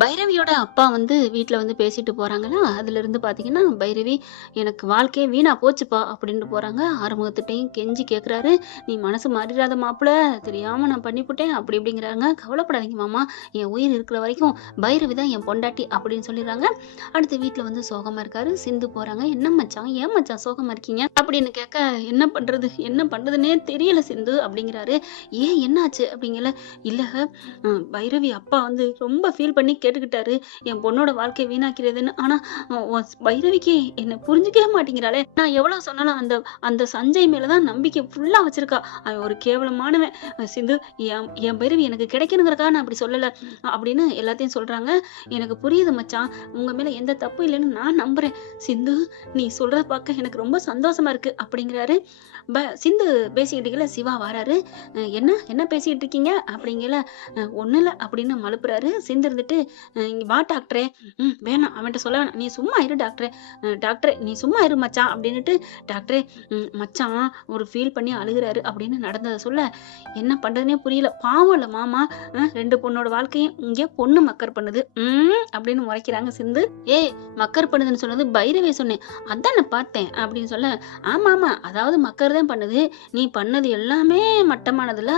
பைரவியோட அப்பா வந்து வீட்ல வந்து பேசிட்டு போறாங்களா, அதிலிருந்து பார்த்தீங்கன்னா, "பைரவி எனக்கு வாழ்க்கையே வீணா போச்சுப்பா" அப்படின்ட்டு போறாங்க. ஆறுமுகத்துட்டயும் கெஞ்சி கேட்குறாரு, "நீ மனசு மாறிறாத மாப்பிள, தெரியாம நான் பண்ணிப்புட்டேன்" அப்படி இப்படிங்கிறாங்க. "கவலைப்படாதீங்க மாமா, என் உயிர் இருக்கிற வரைக்கும் பைரவி தான் என் பொண்டாட்டி" அப்படின்னு சொல்லிடுறாங்க. அடுத்து வீட்ல வந்து சோகமா இருக்காரு. சிந்து போறாங்க. "என்ன மச்சான், ஏன் மச்சான் சோகமா இருக்கீங்க?" அப்படின்னு கேட்க, "என்ன பண்றது? என்ன பண்றதுன்னே தெரியல சிந்து" அப்படிங்கிறாரு. "ஏன் என்னாச்சு?" அப்படிங்கல, "இல்ல பைரவி அப்பா வந்து ரொம்ப ஃபீல் பண்ணி கேட்டுக்கிட்டாரு. என் பொண்ணோட வாழ்க்கைய வீணாக்கிறதுன்னு. ஆனா பைரவிக்கு என்ன புரிஞ்சுக்கவே மாட்டேங்கிறாளே! நான் எவ்வளவு சொன்னாலும் அந்த அந்த சஞ்சய் மேல தான் நம்பிக்கை ஃபுல்லா வச்சிருக்கா. அவன் ஒரு கேவலமானவன். சிந்து என் என் பைரவி எனக்கு கிடைக்கணுங்கிறதுக்காக நான் அப்படி சொல்லல. அப்படின்னு எல்லாத்தையும் சொல்றாங்க. எனக்கு புரியுது மச்சான். உங்க மேல எந்த தப்பும் இல்லைன்னு நான் நம்புறேன். சிந்து நீ சொல்றத பார்க்க எனக்கு ரொம்ப சந்தோஷமா இருக்கு அப்படிங்கிறாரு. சிந்து பேசிக்கிட்டு இருக்கல சிவா வராரு. என்ன என்ன பேசிக்கிட்டு இருக்கீங்க? அப்படிங்கல ஒண்ணும் இல்ல அப்படின்னு மழுப்புறாரு. சிந்து இருந்துட்டு இங்க வா டாக்டரே. வேணாம் அவன்கிட்ட சொல்ல வேணாம். நீ சும்மா இரு டாக்டரே. டாக்டரே நீ சும்மா இரு மச்சான் அப்படின்னுட்டு டாக்டரே மச்சான் ஒரு ஃபீல் பண்ணி அழுகுறாரு அப்படின்னு நடந்ததை சொல்ல என்ன பண்றதுனே புரியல. பாவம் இல்ல மாமா. 2 பொண்ணோட வாழ்க்கையும் இங்கே பொண்ணு மக்கர் பண்ணுது. அப்படின்னு முறைக்கிறாங்க சிந்து. ஏய் மக்கர் பண்ணுதுன்னு சொன்னது பைரவே சொன்னேன். அதான் நான் பார்த்தேன் அப்படின்னு சொல்ல ஆமா ஆமா அதாவது மக்கர் தான் பண்ணுது. நீ பண்ணது எல்லாமே மட்டமானதுல.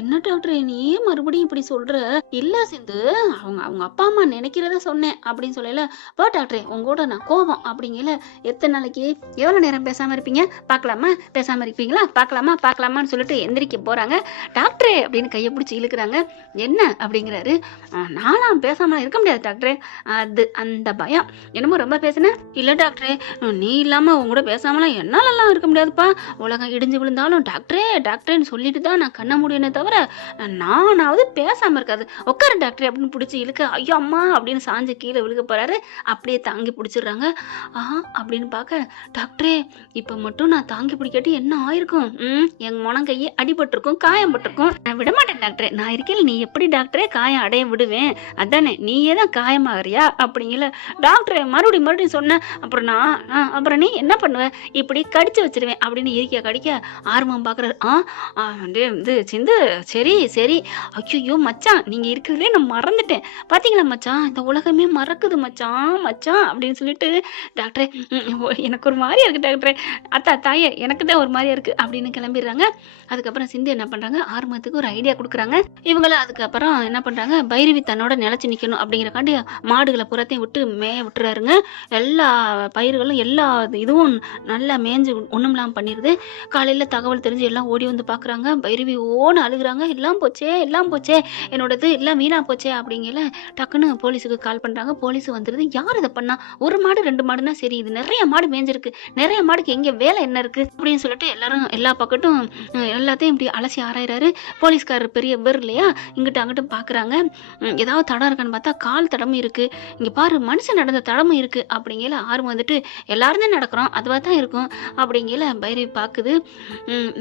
என்ன டாக்டர் நீ ஏன் மறுபடியும் இப்படி சொல்ற? இல்ல சிந்து அவங்க அவங்க அப்பா அம்மா நினைக்கிறத சொன்னேன் அப்படின்னு சொல்லல. போ டாக்டரே உங்களோட நான் கோவம் அப்படிங்கல. எத்தனை நாளைக்கு எவ்வளவு நேரம் பேசாம இருப்பீங்க? பார்க்கலாமா? பேசாம இருப்பீங்களா? பார்க்கலாமா பார்க்கலாமான்னு சொல்லிட்டு எந்திரிக்க போறாங்க. டாக்டரே அப்படின்னு கையை பிடிச்சி இழுக்கிறாங்க. என்ன அப்படிங்கிறாரு. நானும் பேசாம இருக்க முடியாது டாக்டரே. அது அந்த பயம் என்னமோ ரொம்ப பேசுனேன். இல்ல டாக்டரே நீ இல்லாம உங்க கூட பேசாமலாம் என்னாலலாம் இருக்க முடியாதுப்பா. உலகம் இடிஞ்சு விழுந்தாலும் டாக்டரே டாக்டரேன்னு சொல்லிட்டு தான் நான் கண்ண முடியுனே தவிர நானாவது பேசாம இருக்காது. உட்காரு டாக்டர் அப்படின்னு பிடிச்சி இழுக்க ஐயோ அம்மா அப்படின்னு சாஞ்சு கீழே விழுக போறாரு. அப்படியே தாங்கி பிடிச்சிடுறாங்க. அப்படின்னு பார்க்க டாக்டரே இப்ப மட்டும் நான் தாங்கி பிடிக்காட்டி என்ன ஆயிருக்கும்? எங்க மனம் கையே அடிபட்டிருக்கும், காயம் பட்டிருக்கும். நான் விடமாட்டேன் டாக்டரே. நான் இருக்கேன். நீ எப்படி டாக்டரே காயம் அடைய விடுவேன்? அதானே நீயே தான் காயமாகறியா அப்படிங்கல. டாக்டரே மறுபடியும் சொன்ன அப்புறம் நீ என்ன பண்ணுவ? இப்படி கடிச்சு வச்சிருவேன் அப்படின்னு இருக்க கடிக்க ஆர்வம் பாக்குறாரு. வந்து சிந்து சரி சரி. ஐயோ மச்சான் நீங்க இருக்கிறதுலே நான் மறந்துட்டேன். பாத்தீங்களா மச்சான் இந்த உலகமே மறக்குது மச்சான் மச்சான் அப்படின்னு சொல்லிட்டு டாக்டரே எனக்கு ஒரு மாதிரியா இருக்கு டாக்டரே. அத்தா தாயே எனக்கு தான் ஒரு மாதிரியா இருக்கு அப்படின்னு கிளம்பிடுறாங்க. அதுக்கப்புறம் சிந்து என்ன பண்றாங்க ஆர்வத்துக்கு ஒரு ஐடியா கொடுக்குறாங்க. இவங்கள அதுக்கப்புறம் என்ன பண்றாங்க பைரவி தன்னோட நிலைச்சு நிக்கணும் அப்படிங்கிறக்காண்டி மாடுகளை புறத்தையும் விட்டு மேய விட்டுறாருங்க. எல்லா பயிர்களும் எல்லா இதுவும் நல்லா மேய்ஞ்சு ஒண்ணுமில்லாம பண்ணிடுது. காலையில தகவல் தெரிஞ்சு எல்லாம் ஓடி வந்து பாக்குறாங்க. பைரவி ஓன்னு அழுகுறாங்க. எல்லாம் போச்சே என்னோடது எல்லாம் வீணா போச்சே அப்படிங்கல. டக்குன்னு போலீஸுக்கு கால் பண்றாங்க. போலீஸ் வந்துருது. யார் இதை பண்ணா? ஒரு மாடு 2 மாடுன்னா சரி, இது நிறைய மாடு மேய்ஞ்சிருக்கு. நிறைய மாடுக்கு எங்க வேலை என்ன இருக்கு அப்படின்னு சொல்லிட்டு எல்லாரும் எல்லா பக்கட்டும் எல்லாத்தையும் இப்படி அலசி ஆராயிறாரு. போலீஸ்காரர் பெரிய பேர் இல்லையா, இங்கிட்ட அங்கிட்ட பாக்குறாங்க. ஏதாவது தடம் இருக்கான்னு பார்த்தா கால் தடமும் இருக்கு. இங்க பாரு மனுஷன் நடந்த தடமும் இருக்கு அப்படிங்கல. ஆர்வம் வந்துட்டு எல்லாரும் தான் நடக்கிறோம் அதுவா தான் இருக்கும் அப்படிங்கல. பைரவி பாக்குது.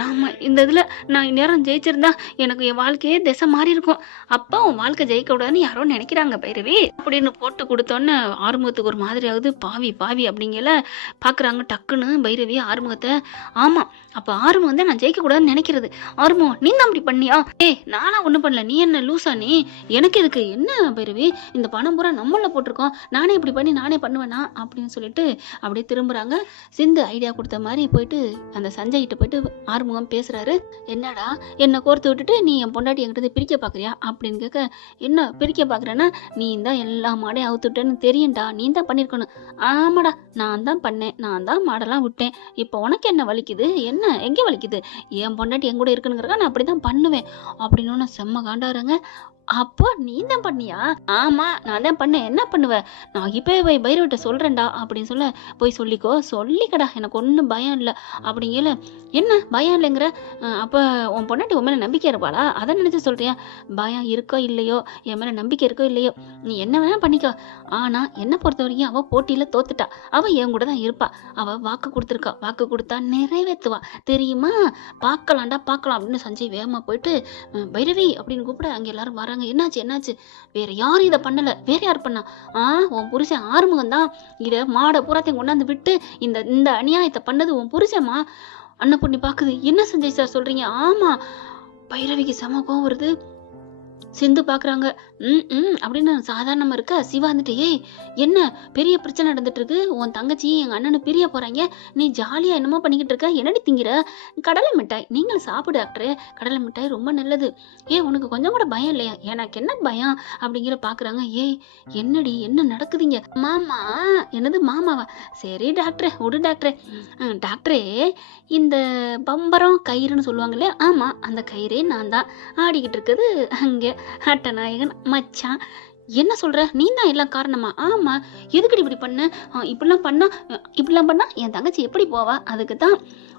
நாம இந்த இதுல நான் இந்நேரம் ஜெயிச்சிருந்தா எனக்கு என் வாழ்க்கையே திசை மாறி இருக்கும். அப்ப உன் வாழ்க்கை ஜெயிக்க கூடாதுன்னு யாரோ நினைக்கிறாங்க பைரவி அப்படின்னு போட்டு கொடுத்தோன்னு ஆறுமுகத்துக்கு ஒரு மாதிரி ஆகுது. பாவி அப்படிங்கல பாக்குறாங்க. டக்குன்னு பைரவி ஆறுமுகத்தை ஆமா அப்ப ஆறுமுகம் தான் நான் ஜெயிக்க கூடாதுன்னு நினைக்கிறது. ஆறுமுகம் நீ தான் அப்படி பண்ணியா? நானா ஒண்ணும் பண்ணல. நீ என்ன லூசா? நீ எனக்கு இதுக்கு என்ன பைரவி? இந்த பணம் பூரா நம்மள போட்டிருக்கோம். நானே இப்படி பண்ணி நானே பண்ணுவேனா அப்படின்னு சொல்லிட்டு அப்படியே திரும்புறாங்க. சிந்து ஐடியா கொடுத்த மாதிரி போயிட்டு அந்த சஞ்சய் கிட்ட போயிட்டு ஆறுமுகம் பேசுறாரு. என்னடா என்னை கோர்த்து விட்டுட்டு நீ என் பொண்டாட்டி என்கிட்ட பிரிக்க பாக்குறியா அப்படின்னு கேட்க, என்ன பிரிக்க பாக்குறேன்னா நீ தான் எல்லா மாடையும் அவுத்துட்டேன்னு தெரியும்டா, நீ தான் பண்ணிருக்கணும். ஆமாடா நான் தான் பண்ணேன், நான் தான் மாடெல்லாம் விட்டேன். இப்போ உனக்கு என்ன வலிக்குது? என்ன எங்கே வலிக்குது? என் பொண்டாட்டி என் கூட இருக்குனுங்கிறக்கா நான் அப்படிதான் பண்ணுவேன் அப்படின்னு செம்ம காண்டாருங்க. அப்போ நீ தான் பண்ணியா? ஆமா நான் தான் பண்ணேன். என்ன பண்ணுவ? நான் இப்பவே போய் பைரவிட்ட சொல்றேன்டா அப்படின்னு சொல்ல, போய் சொல்லிக்கோ. சொல்லிக்கடா எனக்கு ஒன்றும் பயம் இல்லை அப்படிங்கல. என்ன பயம் இல்லைங்கிற? அப்போ உன் பொண்டாட்டி உன் மேலே நம்பிக்கை இருப்பாளா? அதை நினைச்சு சொல்றியா? பயம் இருக்கோ இல்லையோ, என் மேலே நம்பிக்கை இருக்கோ இல்லையோ, நீ என்ன வேணா பண்ணிக்கோ. ஆனா என்ன பொறுத்த வரைக்கும் அவ போட்டியில தோத்துட்டா. அவ என் கூட தான் இருப்பா. அவ வாக்கு கொடுத்துருக்கா. வாக்கு கொடுத்தா நிறைவேற்றுவா தெரியுமா? பார்க்கலாம் அப்படின்னு சஞ்சய் வேகமா போயிட்டு பைரவி அப்படின்னு கூப்பிட அங்க எல்லாரும் வராங்க. என்னாச்சு? வேற யாரும் இதை பண்ணல. வேற யார் பண்ணா? உன் புருஷன் ஆறுமுகம் தான் இத மாட பூராத்தையும் கொண்டாந்து விட்டு இந்த அநியாயத்தை பண்ணது உன் புருஷமா? அன்னபூர்ணி பாக்குது. என்ன சஞ்சய் சார் சொல்றீங்க? ஆமா. பைரவிக்கு செம கோவம் வருது. சிந்து பாக்குறாங்க. அப்படின்னு சாதாரணமா இருக்க. சிவா வந்துட்டு, ஏய் என்ன பெரிய பிரச்சனை நடந்துட்டு இருக்கு, உன் தங்கச்சி எங்க அண்ணனு பிரிய போறாங்க, நீ ஜாலியா என்னமோ பண்ணிக்கிட்டு இருக்க, என்னடி திங்கிற? கடலை மிட்டாய் நீங்களும் சாப்பிடு டாக்டர், கடலை மிட்டாய் ரொம்ப நல்லது. ஏன் உனக்கு கொஞ்சம் கூட பயம் இல்லையா? எனக்கு என்ன பயம் அப்படிங்கிற பாக்குறாங்க. ஏய் என்னடி என்ன நடக்குதுங்க? மாமா. என்னது மாமாவா? சரி டாக்டரே விடு டாக்டரே. டாக்டரே இந்த பம்பரம் கயிறுன்னு சொல்லுவாங்க இல்லையா, ஆமா அந்த கயிறே நான் தான் ஆடிக்கிட்டு இருக்குது அங்க. அட்டநாயகன் மச்சான். என்ன சொல்ற? நீ தான் எல்லாம் காரணமா? ஆமா. எதுக்குடி இப்படி பண்ண? இப்படிலாம் பண்ணா என் தங்கச்சி எப்படி போவா? அதுக்கு தான்.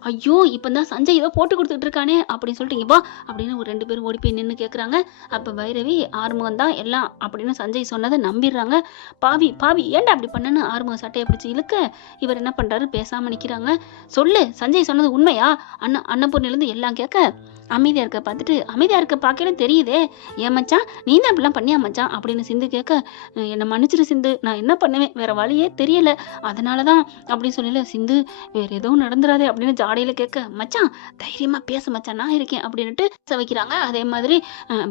ஐயோ இப்பதான் சஞ்சய் ஏதோ போட்டு கொடுத்துட்டு இருக்கானே அப்படின்னு சொல்லிட்டு இங்க வா அப்படின்னு ஒரு 2 பேரும் ஓடி போய் நின்று கேட்குறாங்க. அப்ப பைரவி ஆறுமுகம் தான் எல்லாம் அப்படின்னு சஞ்சய் சொன்னதை நம்பிடுறாங்க. பாவி பாவி ஏன்டா அப்படி பண்ணன்னு ஆறுமுகம் சட்டையை பிடிச்சி இழுக்க இவர் என்ன பண்றாரு, பேசாம நிக்கிறாங்க. சொல்லு சஞ்சய் சொன்னது உண்மையா? அன்னபூர்ணிலேருந்து எல்லாம் கேட்க அமைதியா இருக்க பார்த்துட்டு, அமைதியா இருக்க பார்க்கல தெரியுதே, ஏன் மச்சான் நீ தான் இப்படிலாம் பண்ணியா மச்சான் அப்படின்னு சிந்து கேட்க, என்னை மன்னிச்சிரு சிந்து, நான் என்ன பண்ணுவேன் வேற வழியே தெரியல, அதனாலதான் அப்படின்னு சொல்லல. சிந்து வேற எதுவும் நடந்துராதே அப்படின்னு ஜாடையில கேட்க, மச்சான் தைரியமா பேச மச்சான் நான் இருக்கேன் அப்படின்னுட்டு வைக்கிறாங்க. அதே மாதிரி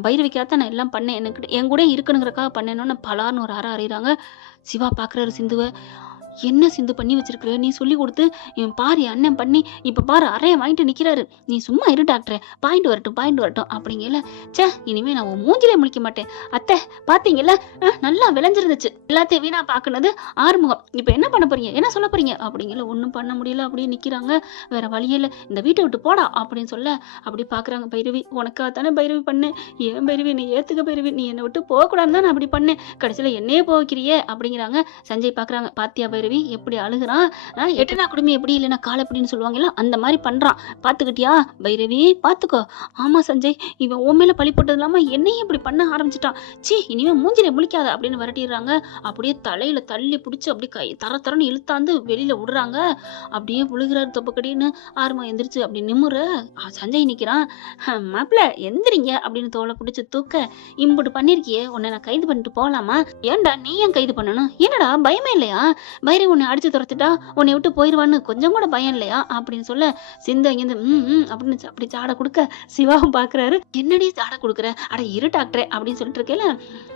பைரவிக்காக நான் எல்லாம் பண்ணேன், எனக்கு என் கூட இருக்கணுங்கிறக்காக பண்ணேன்னு பலான்னு ஒரு அறை அறிகிறாங்க. சிவா பாக்குறாரு சிந்துவை. என்ன சிந்து பண்ணி வச்சிருக்கிற, நீ சொல்லி கொடுத்து பாரு அண்ணன் பண்ணி இப்ப பாரு அறைய வாங்கிட்டு நிக்கிறாரு, நீ சும்மா இரு டாக்டர், பாயிண்ட் வரட்டும் அப்படிங்கல. சே இனிமே நான் உன் மூஞ்சிலே முழிக்க மாட்டேன். அத்தை பாத்தீங்கல்ல நல்லா விளைஞ்சிருந்துச்சு, எல்லாத்தையும் வீணா பாக்குனது ஆறுமுகம், இப்ப என்ன பண்ண போறீங்க, என்ன சொல்ல போறீங்க அப்படிங்கல. ஒன்னும் பண்ண முடியல அப்படியே நிக்கிறாங்க. வேற வழியில இந்த வீட்டை விட்டு போடா அப்படின்னு சொல்ல அப்படி பாக்குறாங்க. பைரவி உனக்காக தானே பைரவி பண்ணேன், ஏன் பைரவி நீ ஏத்துக்க பைரவி, நீ என்னை விட்டு போக கூடாதுன்னு தான் நான் அப்படி பண்ணேன், கடைசியில என்னையே போகிறியே அப்படிங்கிறாங்க. சஞ்சய் பாக்குறாங்க. பாத்தியா பைரவி எப்படி அழுகுறான், எட்டுனா குடுமி எப்படி இல்லைன்னா கால் எப்படின்னு சொல்லுவாங்கல்ல அந்த மாதிரி பண்றான், பாத்துக்கிட்டியா பைரவி பாத்துக்கோ. ஆமா சஞ்சய் இவன் உன் மேல பழி போட்டது இல்லாம என்னையும் இப்படி பண்ண ஆரம்பிச்சுட்டான், சீ இனிமே மூஞ்சில முழிக்காத அப்படின்னு விரட்டிடுறாங்க. அப்படியே தலையில தள்ளி பிடிச்சி அப்படி கை தரன்னு இழுத்தாந்து வெளியில விடுறாங்க. அப்படியே விழுகிறாரு தொப்பக்கடின்னு. ஆறுமுகம் எந்திரிச்சு அப்படி நிமுற சஞ்சய் நிக்கிறான். மாப்பிள்ள எந்திரிங்க அப்படின்னு தோலை பிடிச்சு தூக்க, இம்புட்டு பண்ணிருக்கியே உன்னை நான் கைது பண்ணிட்டு போலாமா? ஏன்டா நீ ஏன் கைது பண்ணணும், என்னடா பயமே இல்லையா, பைரவி உன்னை அடிச்சு துரத்துட்டா உன்னை விட்டு போயிடுவான்னு கொஞ்சம் கூட பயம் இல்லையா அப்படின்னு சொல்ல, சிந்து இங்கிருந்து அப்படின்னு அப்படி சாடை கொடுக்க சிவாவும் பாக்குறாரு. என்னடி சாடை கொடுக்குற, அட இரு டாக்டரே அப்படின்னு சொல்லிட்டு இருக்கேல.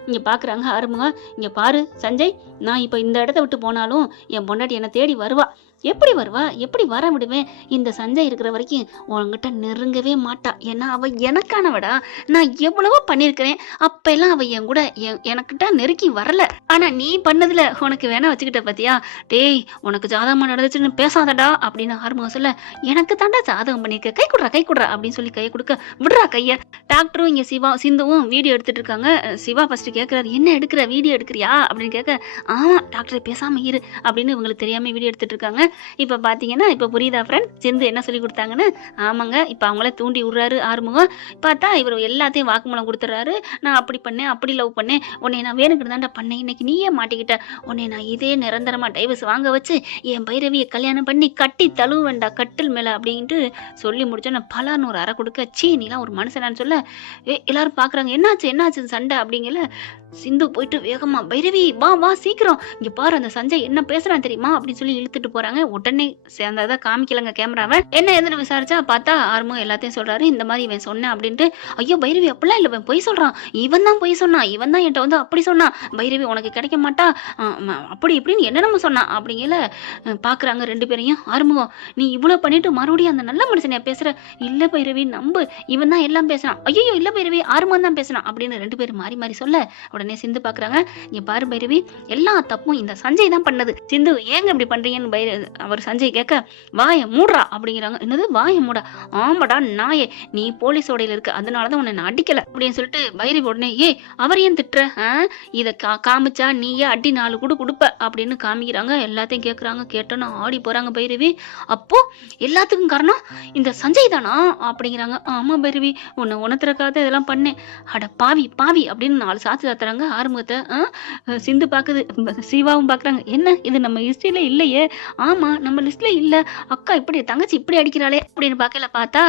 இங்க பாக்குறாங்க ஆறுமுகம். இங்க பாரு சஞ்சய், நான் இப்ப இந்த இடத்த விட்டு போனாலும் என் பொண்டாட்டி என்னை தேடி வருவா, எப்படி வருவா, எப்படி வர விடுவேன், இந்த சஞ்சய் இருக்கிற வரைக்கும் உன்கிட்ட நெருங்கவே மாட்டா, ஏன்னா அவ எனக்கானவடா, நான் எவ்வளவோ பண்ணிருக்கிறேன், அப்ப எல்லாம் அவ என் கூட எனக்கிட்ட நெருக்கி வரல, ஆனா நீ பண்ணதுல உனக்கு வேணா வச்சுக்கிட்ட பாத்தியா, டேய் உனக்கு ஜாதகமா நடந்துச்சுன்னு பேசாதடா அப்படின்னு ஆறுமுகம் சொல்ல, எனக்கு தாண்டா ஜாதகம் பண்ணிருக்க, கை குடுறா அப்படின்னு சொல்லி கையை கொடுக்க, விடுறா கைய. டாக்டரும் இங்க சிந்துவும் வீடியோ எடுத்துட்டு இருக்காங்க. சிவா ஃபர்ஸ்ட் கேட்கிறாரு, என்ன எடுக்கிற, வீடியோ எடுக்கிறியா அப்படின்னு கேட்க, ஆமா டாக்டர் பேசாம இரு அப்படின்னு இவங்களுக்கு தெரியாம வீடியோ எடுத்துட்டு இருக்காங்க. இப்ப பாத்தீங்கன்னா இப்ப புரியுதா ஃப்ரெண்ட், சிந்து என்ன சொல்லி கொடுத்தாங்கன்னு? ஆமாங்க இப்ப அவங்கள தூண்டி விடுறாரு ஆறுமுகம். பார்த்தா இவர் எல்லாத்தையும் வாக்குமூலம் கொடுத்துறாரு. நான் அப்படி பண்ணேன், அப்படி லவ் பண்ணேன், உன்னை நான் வேணுக்கு தாண்டா பண்ணேன், இன்னைக்கு நீயே மாட்டிக்கிட்ட, உன்னை நான் இதே நிரந்தரமா டைவர்ஸ் வாங்க வச்சு என் பைரவியை கல்யாணம் பண்ணி கட்டி தழுவேண்டா கட்டில் மேல அப்படின்ட்டு சொல்லி முடிச்சோன்னா பலான்னு ஒரு அறை கொடுக்க, சீ நீலாம் ஒரு மனுஷனான்னு சொல்ல எல்லாரும் பாக்குறாங்க. என்னாச்சு சண்டை அப்படிங்கல. சிந்து போயிட்டு வேகமா, பைரவி வா வா சீக்கிரம், இங்க பாரு அந்த சஞ்சய் என்ன பேசுறான் தெரியுமா அப்படின்னு சொல்லி இழுத்துட்டு போறாங்க. உடனே சேர்ந்ததை காமிக்கலங்க கேமராவை. என்ன எதுன்னு விசாரிச்சா பார்த்தா ஆறுமுகம் எல்லாத்தையும் சொல்றாரு, இந்த மாதிரி இவன் சொன்னேன் அப்படின்ட்டு. ஐயோ பைரவி அப்படிலாம் இல்ல, இவன் பொய் சொல்றான், இவன் தான் பொய் சொன்னான், இவன் தான் என்கிட்ட வந்து அப்படி சொன்னான், பைரவி உனக்கு கிடைக்க மாட்டா அப்படி இப்படின்னு என்னென்னமோ சொன்னான் அப்படிங்கல. பாக்குறாங்க 2 பேரையும். ஆறுமுகம் நீ இவ்வளவு பண்ணிட்டு மறுபடியும் அந்த நல்ல மனுஷனையா பேசுற, இல்ல பைரவி நம்பு, இவன் தான் எல்லாம் பேசுறான், ஐயோ இல்ல பைரவி ஆறுமுகம் தான் பேசுறான் அப்படின்னு 2 பேரும் மாறி மாறி சொல்ல, உடனே சிந்து பாக்குறாங்க. இங்க பாரு பைரவி எல்லா தப்பும் இந்த சஞ்சய் தான் பண்ணது, சிந்து ஏங்க இப்படி பண்றீங்கன்னு அவர் சஞ்சய் கேட்க, வாய மூடுறா அப்படிங்கிறாங்க. என்னது வாய மூடா, ஆமாடா நாயே நீ போலீஸ் ஓடையில இருக்க, அதனாலதான் உன்னை நான் அடிக்கல அப்படின்னு சொல்லிட்டு பைரவி உடனே, அவர் ஏன் திட்டுற, இத காமிச்சா நீயே அடி 4 கூட கொடுப்ப அப்படின்னு காமிக்கிறாங்க. எல்லாத்தையும் கேட்கறாங்க. கேட்டோன்னு ஆடி போறாங்க பைரவி. அப்போ எல்லாத்துக்கும் காரணம் இந்த சஞ்சய் தானா அப்படிங்கிறாங்க. ஆமா பைரவி உன்னை உணர்த்துறக்காக இதெல்லாம் பண்ணேன், அட பாவி பாவி அப்படின்னு 4 சாத்து சாத்துறாங்க. பாக்குறாங்க ஆறுமுகத்தை. சிந்து பாக்குது, சிவாவும் பாக்குறாங்க. என்ன இது நம்ம ஹிஸ்டரியில இல்லையே, ஆமா நம்ம லிஸ்ட்ல இல்ல, அக்கா இப்படி தங்கச்சி இப்படி அடிக்கிறாளே அப்படின்னு பார்க்கல. பார்த்தா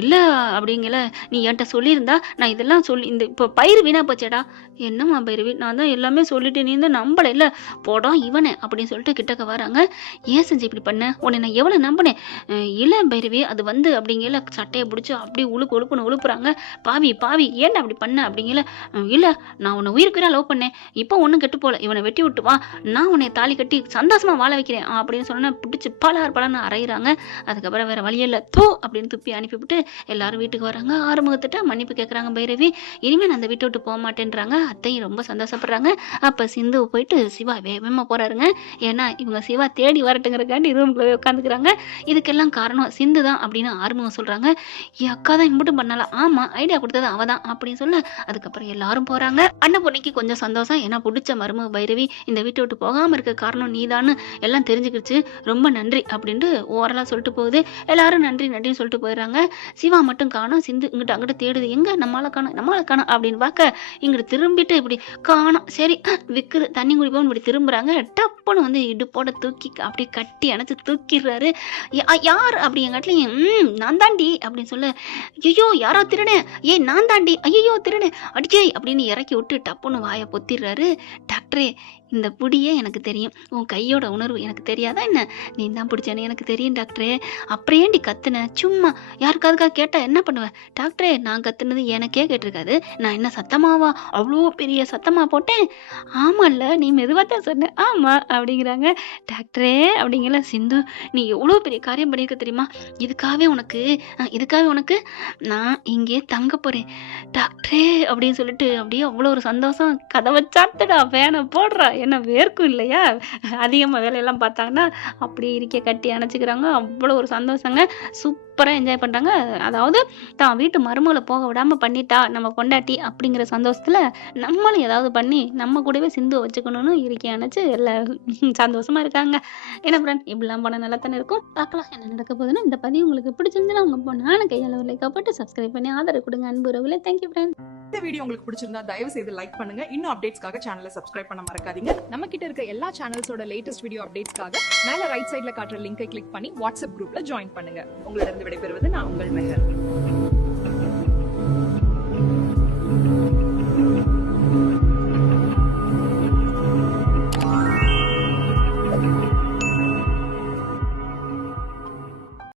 இல்ல அப்படிங்கல, நீ என்கிட்ட சொல்லியிருந்தா நான் இதெல்லாம் சொல்லி இந்த இப்போ பயிர் வீணா போச்சேடா. என்னம்மா பைரவி, நான் தான் எல்லாமே சொல்லிட்டு நீ தான் நம்பல இல்ல, போடா இவனே அப்படின்னு சொல்லிட்டு கிட்டக்க வராங்க. ஏன் செஞ்சு இப்படி பண்ண, உன்னை நான் எவ்வளவு நம்பினேன். இல்ல பைரவி அது வந்து அப்படிங்கல, சட்டையை பிடிச்சி அப்படியே உழுப்புன்னு உழுப்புறாங்க. பாவி பாவி ஏன்டா அப்படி பண்ண அப்படிங்கல. இல்ல நான் உன்னை உயிருக்குறா லவ் பண்ணேன், இப்போ ஒன்றும் கெட்டு போல, இவனை வெட்டி விட்டு வா, நான் உன்னை தாலி கட்டி சந்தோஷமா வாழ வைக்கிறேன் அப்படின்னு சொன்னா பிடிச்சி பலன்னு அரைகிறாங்க. அதுக்கப்புறம் வேற வழியில்ல தூ அப்படின்னு துப்பி அனுப்பிவிட்டு எல்லாரும் வீட்டுக்கு வராங்க. ஆறுமுகத்திட்ட மன்னிப்பு கேட்குறாங்க பைரவி. இனிமே நான் அந்த வீட்டை விட்டு போக மாட்டேன்றாங்க. அத்தையும் ரொம்ப சந்தோஷப்படுறாங்க. அப்ப சிந்து போயிட்டு சிவா வேகமா போறாருங்க. ஏன்னா இவங்க சிவா தேடி வரட்டுங்கிறக்காண்டி ரூம்குள்ள உட்காந்துக்கிறாங்க. இதுக்கெல்லாம் காரணம் சிந்து தான் அப்படின்னு ஆறுமுகம் சொல்றாங்க. என் அக்கா தான் இம்பட்டும் பண்ணலாம், ஆமா ஐடியா கொடுத்தது அவதான் அப்படின்னு சொல்ல அதுக்கப்புறம் எல்லாரும் போறாங்க. அன்னபூர்ணிக்கு கொஞ்சம் சந்தோஷம், ஏன்னா பிடிச்ச மருமக பைரவி இந்த வீட்டை விட்டு போகாம இருக்க காரணம் நீதான்னு எல்லாம் தெரிஞ்சுக்கிடுச்சு, ரொம்ப நன்றி அப்படின்ட்டு ஓரலா சொல்லிட்டு போகுது. எல்லாரும் நன்றி நன்றின்னு சொல்லிட்டு போயிடுறாங்க. சிவா மட்டும் காணோம். சிந்து இங்கிட்ட அங்கிட்ட தேடுது, எங்க நம்மளால காணும் அப்படின்னு பார்க்க இங்கிட்டு திரும்பிட்டு இப்படி காணோம். சரி விக்குது தண்ணி குடிப்போம் இப்படி திரும்புறாங்க. டப்புன்னு வந்து இடுப்போட தூக்கி அப்படி கட்டி அணைச்சு தூக்கிடுறாரு. யார் அப்படி எங்காட்டிலையும் நான் தாண்டி அப்படின்னு சொல்ல, ஐயோ யாரோ திருடு, ஏய் நான் தாண்டி, ஐயோ திருடு அடிச்சே அப்படின்னு இறக்கி விட்டு டப்புன்னு வாயை பொத்திடுறாரு. டாக்டரே இந்த புடியே எனக்கு தெரியும், உன் கையோட உணர்வு எனக்கு தெரியாதா என்ன, நீ தான் பிடிச்சேன்னு எனக்கு தெரியும் டாக்டரே, அப்புறம் ஏண்டி கத்துன, சும்மா யாருக்காதுக்காக கேட்டா என்ன பண்ணுவேன் டாக்டரே, நான் கத்துனது எனக்கே கேட்டிருக்காது, நான் என்ன சத்தமாவா அவ்வளோ பெரிய சத்தமா போட்டேன், ஆமால்ல நீ மெதுவாக தான் சொன்ன, ஆமா அப்படிங்கிறாங்க. டாக்டரே அப்படிங்கிற சிந்து, நீ எவ்வளோ பெரிய காரியம் பண்ணியிருக்க தெரியுமா, இதுக்காகவே உனக்கு நான் இங்கே தங்க போறேன் டாக்டரே அப்படின்னு சொல்லிட்டு அப்படியே அவ்வளோ ஒரு சந்தோஷம். கதவை சாத்துடா, வேனை போடுறா, என்ன வேர்க்கும் இல்லையா, அதிகமாக வேலையெல்லாம் பார்த்தாங்கன்னா அப்படியே இருக்க கட்டி அணைச்சிக்கிறாங்க. அவ்வளோ ஒரு சந்தோஷங்க. சூப்பராக என்ஜாய் பண்ணுறாங்க. அதாவது தான் வீட்டு மருமகளை போக விடாமல் பண்ணிட்டா நம்ம கொண்டாட்டி அப்படிங்கிற சந்தோஷத்தில் நம்மளும் ஏதாவது பண்ணி நம்ம கூடவே சிந்து வச்சுக்கணும்னு இருக்கி அணைச்சு எல்லாம் சந்தோஷமாக இருக்காங்க. ஏன்னா ஃப்ரெண்ட் இப்படிலாம் பண்ண நல்லா தானே இருக்கும். பார்க்கலாம் என்ன நடக்க போகுதுன்னு. இந்த பதிவு உங்களுக்கு பிடிச்சிருந்துன்னா உங்கள் பொண்ணான கையால் ஒரு லைக்கா போட்டு சப்ஸ்கிரைப் பண்ணி ஆதரவு கொடுங்க அன்பு உறவுகளே. Thank you friend. இந்த வீடியோ உங்களுக்கு பிடிச்சிருந்தா தயவு செய்து லைக் பண்ணுங்க. இன்னும் அப்டேட்ஸ்க்காக சேனலை சப்ஸ்கிரைப் பண்ண மறக்காதீங்க. நம்ம கிட்ட இருக்க எல்லா சேனல்ஸோட லேட்டஸ்ட் வீடியோ அப்டேட்ஸ்க்காக மேல ரைட் சைடுல காட்டுற லிங்கை கிளிக் பண்ணி வாட்ஸ்அப் குரூப்ல ஜாயின் பண்ணுங்க. உங்களிடம் விடைபெறுவது நான் உங்கள் மெஹர்.